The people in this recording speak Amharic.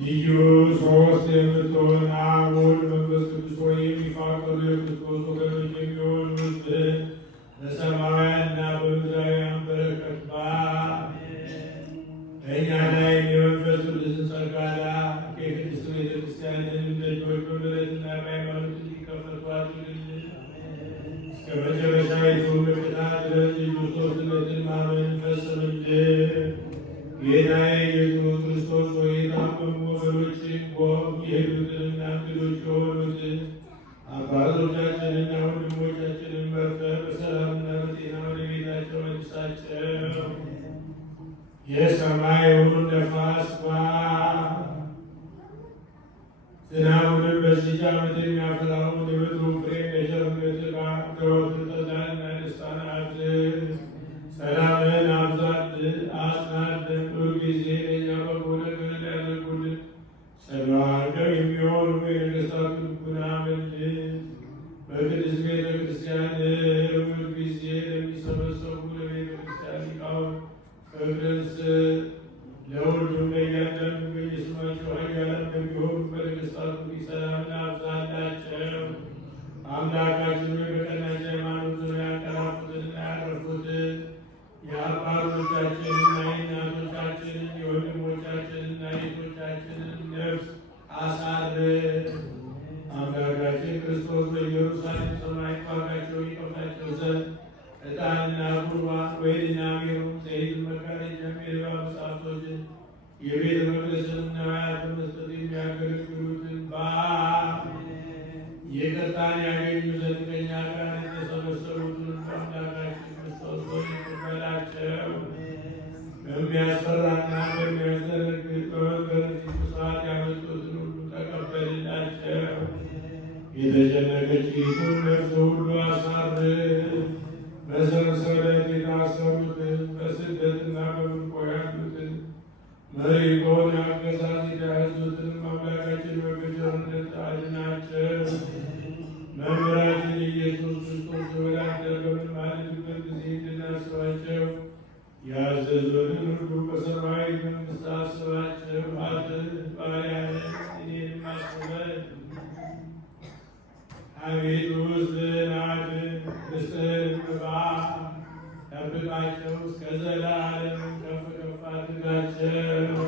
ልዩ ሦስት የምትሆን አብ ወልድ መንፈስ ቅዱስ ሆይ የሚፋቀሩ የክርስቶስ ወገኖች የሚሆኑት በሰማያዊና በምድራውያን በረከት በእኛ ላይ የመንፈስ ቅዱስን ጸጋ የቅድስት ቤተክርስቲያንን ደጆች በምሕረትና በሃይማኖት እንዲከፈቱ አድርግልን። እስከ መጨረሻይቱ ምጽአት ድረስ ልዩ ሦስትነትን ማመን ፈጽምልን። ጌታዬ ኢየሱስ ክርስቶስ ሆይ የታመሙ ወገኖችን ጎብኝ። የሄዱትንና እንግዶች የሆኑትን አባቶቻችንና ወንድሞቻችንን መርተህ በሰላምና በጤና ወደ ቤታቸው መልሳቸው። የሰማዩን ነፋስ ዝናቡንም በዚህች ዓመት የሚያፈራውን የምድሩን ፍሬ በቸርነትህ ጠጣንና ደስታን አብዝህ። ሰላምህን አብዛልን አጽናልን። ሁልጊዜ ለእኛ በጎ ነገር ሊያደርጉልን ጸሎአቸው የሚሆኑ የነገሥታቱ ልቡና መልስ። በቅድስት ቤተ ክርስቲያን ሁልጊዜ ለሚሰበሰቡ ለቤተ ክርስቲያን ሊቃውንት ፍቅርን ስጥ። ለሁሉም ለእያንዳንዱ በየስማቸው ኃያላን በሚሆኑ በነገሥታቱ ሰላምን አብዛላቸው። አምላካችን ሆይ በቀናች ሃይማኖት ዙሪያ ያንቀላፉትንና ያረፉትን የአባቶቻችንና የእናቶቻችንን የወንድሞቻችንና የእህቶቻችንን ነፍስ አሳርፍ። አምላካችን ክርስቶስ በኢየሩሳሌም ሰማያዊት ዋጋቸው ይከፍላቸው ዘንድ ዕጣንና ቁርባን ወይንና ሜሮን ዘይትን መጋረጃም የልባ መጻሕፍቶችን የቤተ መቅደስን ነዋያት በመስጠት የሚያገለግሉትን ይቅርታን ያገኙ ዘንድ ከእኛ ጋር የተሰበሰቡትን በአምላካችን ክርስቶስ ሆይ ይቅር በላቸው። በሚያስፈራና በሚያስደነግጥ በመንገድ ሰዓት ያመጡትን ሁሉ ተቀበልላቸው። የተጨነቀችይቱን ነፍስ ሁሉ አሳርፍ። በሰንሰለት የታሰሩትን በስደትና በምርኮ ያሉትን መሪ በሆነ አገዛዝ የተያዙትን አምላካችን በቸርነት አድናቸው። መምህራችን ኢየሱስ ክርስቶስ ወደ አንተ በምንማልድበት ጊዜ እንድናስባቸው ያዘዙንን ሁሉ በሰማያዊ መንግሥት አስባቸው። ባሪያህን እኔንም አስበን። አቤቱ ሕዝብህን አድን፣ ርስትህን ግባ፣ ጠብቃቸው፣ እስከ ዘላለም ከፍ ከፍ አድርጋቸው።